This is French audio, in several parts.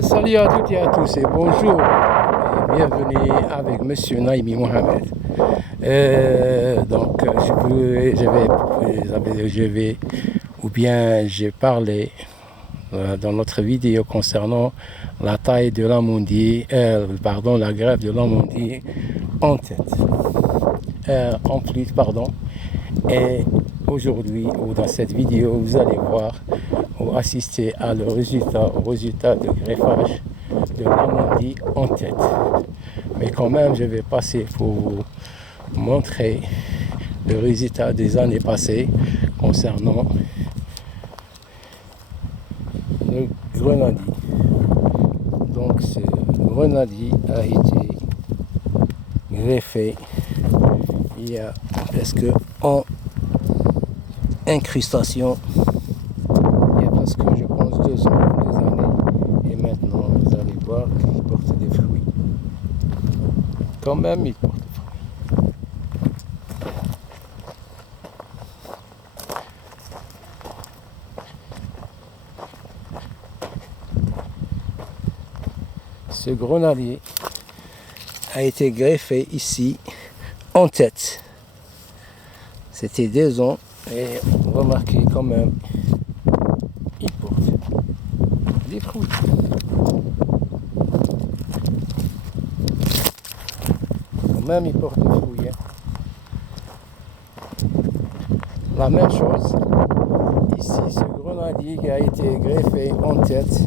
Salut à toutes et à tous et bonjour et bienvenue avec Monsieur Naimi Mohamed. J'ai parlé dans notre vidéo concernant la taille de l'amandier, la greffe de l'amandier en tête, en plus, pardon. Et aujourd'hui, ou dans cette vidéo, vous allez voir ou assister au résultat de greffage de l'amandier en tête. Mais quand même, je vais passer pour vous montrer le résultat des années passées concernant le grenadier. Donc ce grenadier a été greffé il y a presque en incrustation, il y a presque, je pense, 2 années, et maintenant vous allez voir qu'il porte des fruits. Quand même, il porte des fruits. Ce grenadier a été greffé ici en tête. C'était 2 ans et remarquez quand même, il porte des fruits. Quand même, il porte des fruits. La même chose, ici, ce grenadier qui a été greffé en tête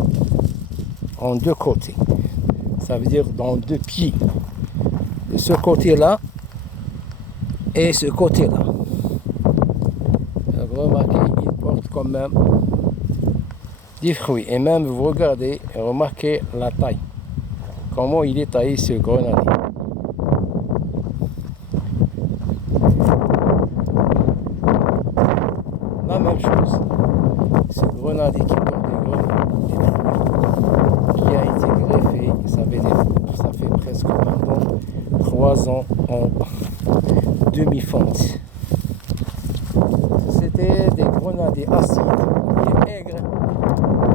en 2 côtés. Ça veut dire dans 2 pieds. De ce côté-là et ce côté-là. Remarquez, il porte quand même des fruits. Et même vous regardez et remarquez la taille. Comment il est taillé ce grenadier. La même chose. Ce grenadier qui porte des fruits, qui a été greffé, ça fait presque maintenant 3 ans en demi-fonte. C'était des grenadiers acides et aigres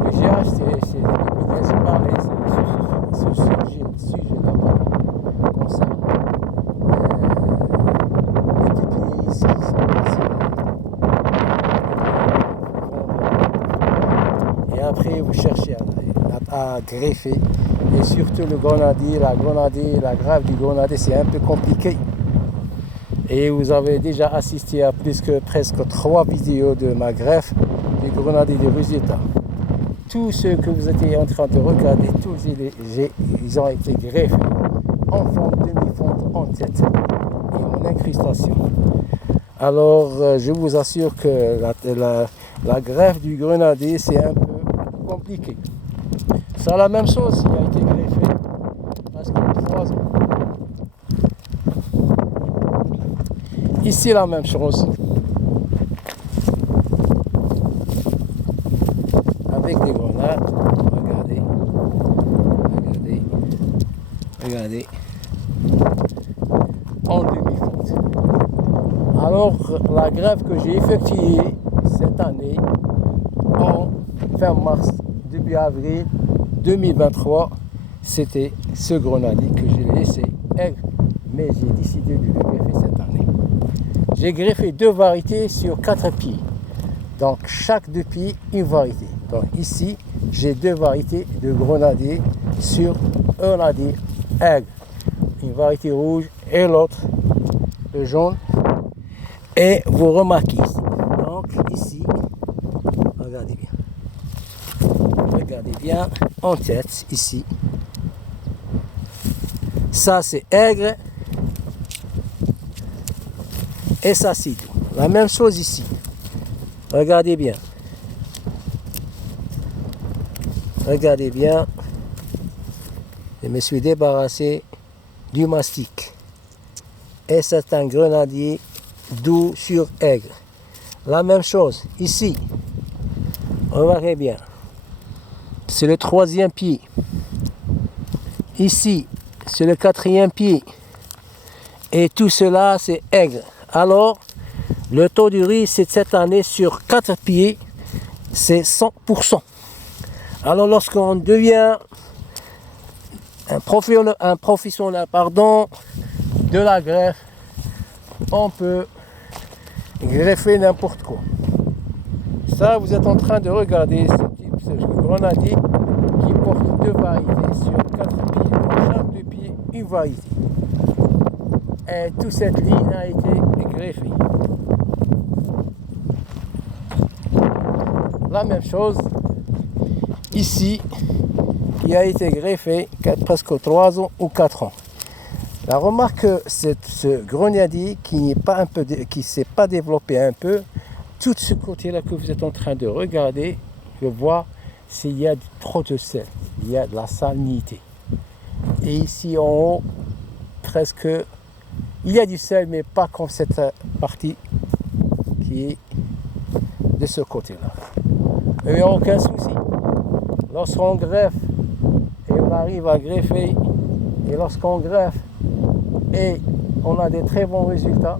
que j'ai acheté chez les J'ai parlé sur ce sujet-là concernant les pupilles ici qui sont passés. Et après vous cherchez à greffer, et surtout le grenadier, la greffe du grenadier, c'est un peu compliqué. Et vous avez déjà assisté à plus que presque 3 vidéos de ma greffe du grenadier des résultats. Tous ceux que vous étiez en train de regarder, tous ils ont été greffés en fonte, demi-fonte, en tête et en incrustation. Alors je vous assure que la greffe du grenadier, c'est un peu compliqué. C'est la même chose, il a été greffé presque 3 ans. Ici, la même chose. Avec des grenades. Regardez. En demi-fonte. Alors, la greffe que j'ai effectuée cette année, en fin mars, début avril 2023, c'était ce grenadier que j'ai laissé aigre, mais j'ai décidé de le greffer cette année. J'ai greffé 2 variétés sur 4 pieds. Donc chaque 2 pieds, une variété. Donc ici, j'ai 2 variétés de grenadier sur un grenadier aigre. Une variété rouge et l'autre, le jaune. Et vous remarquez ici. Donc ici, regardez bien en tête ici. Ça c'est aigre. Et ça c'est tout. La même chose ici. Regardez bien. Je me suis débarrassé du mastic. Et c'est un grenadier doux sur aigre. La même chose ici. Remarquez bien. C'est le 3e pied. Ici, c'est le 4e pied. Et tout cela, c'est aigre. Alors, le taux du riz, c'est cette année sur 4 pieds, c'est 100%. Alors lorsqu'on devient un professionnel de la greffe, on peut greffer n'importe quoi. Ça, vous êtes en train de regarder ce grenadier qui porte 2 variétés sur 4 pieds. Dans chaque 2 pieds, une variété. Et toute cette ligne a été greffée. La même chose ici, qui a été greffé presque 3 ans ou 4 ans. La remarque, ce grenadier qui ne s'est pas développé un peu, tout ce côté-là que vous êtes en train de regarder, je vois, s'il y a trop de sel, il y a de la salinité. Et ici en haut, presque, il y a du sel, mais pas comme cette partie qui est de ce côté-là. Il n'y a aucun souci. Lorsqu'on greffe et on arrive à greffer, et lorsqu'on greffe et on a des très bons résultats,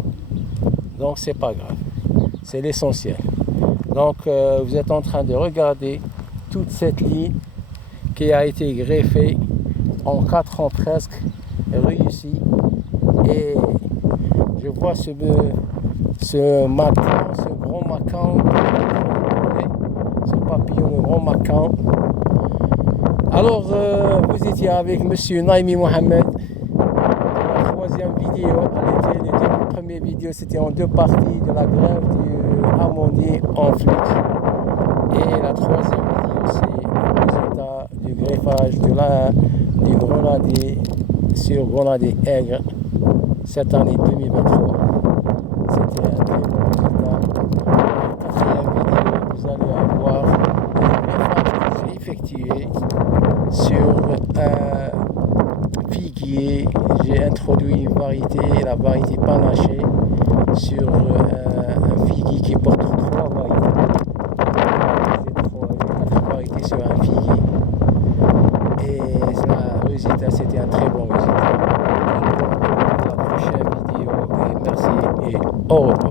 donc c'est pas grave. C'est l'essentiel. Donc vous êtes en train de regarder toute cette ligne qui a été greffée en 4 ans presque, réussi. Et je vois ce macan, ce gros macan, ce papillon, le gros macan. Alors vous étiez avec Monsieur Naimi Mohamed. La 3e vidéo, les 2 premières vidéos, c'était en 2 parties de la grève du ammonier en flûte. Et la 3e vidéo, c'est le résultat du greffage du grenadier sur grenadier aigre cette année 2023. C'était un très bon résultat. La 4e vidéo, vous allez avoir le greffage que j'ai effectué sur un figuier. J'ai introduit une variété, la variété panachée, sur un figuier qui porte 3 variétés. 4 variétés sur un figuier. Et le résultat, c'était un très bon résultat. On se retrouve dans la prochaine vidéo. Et merci et au revoir.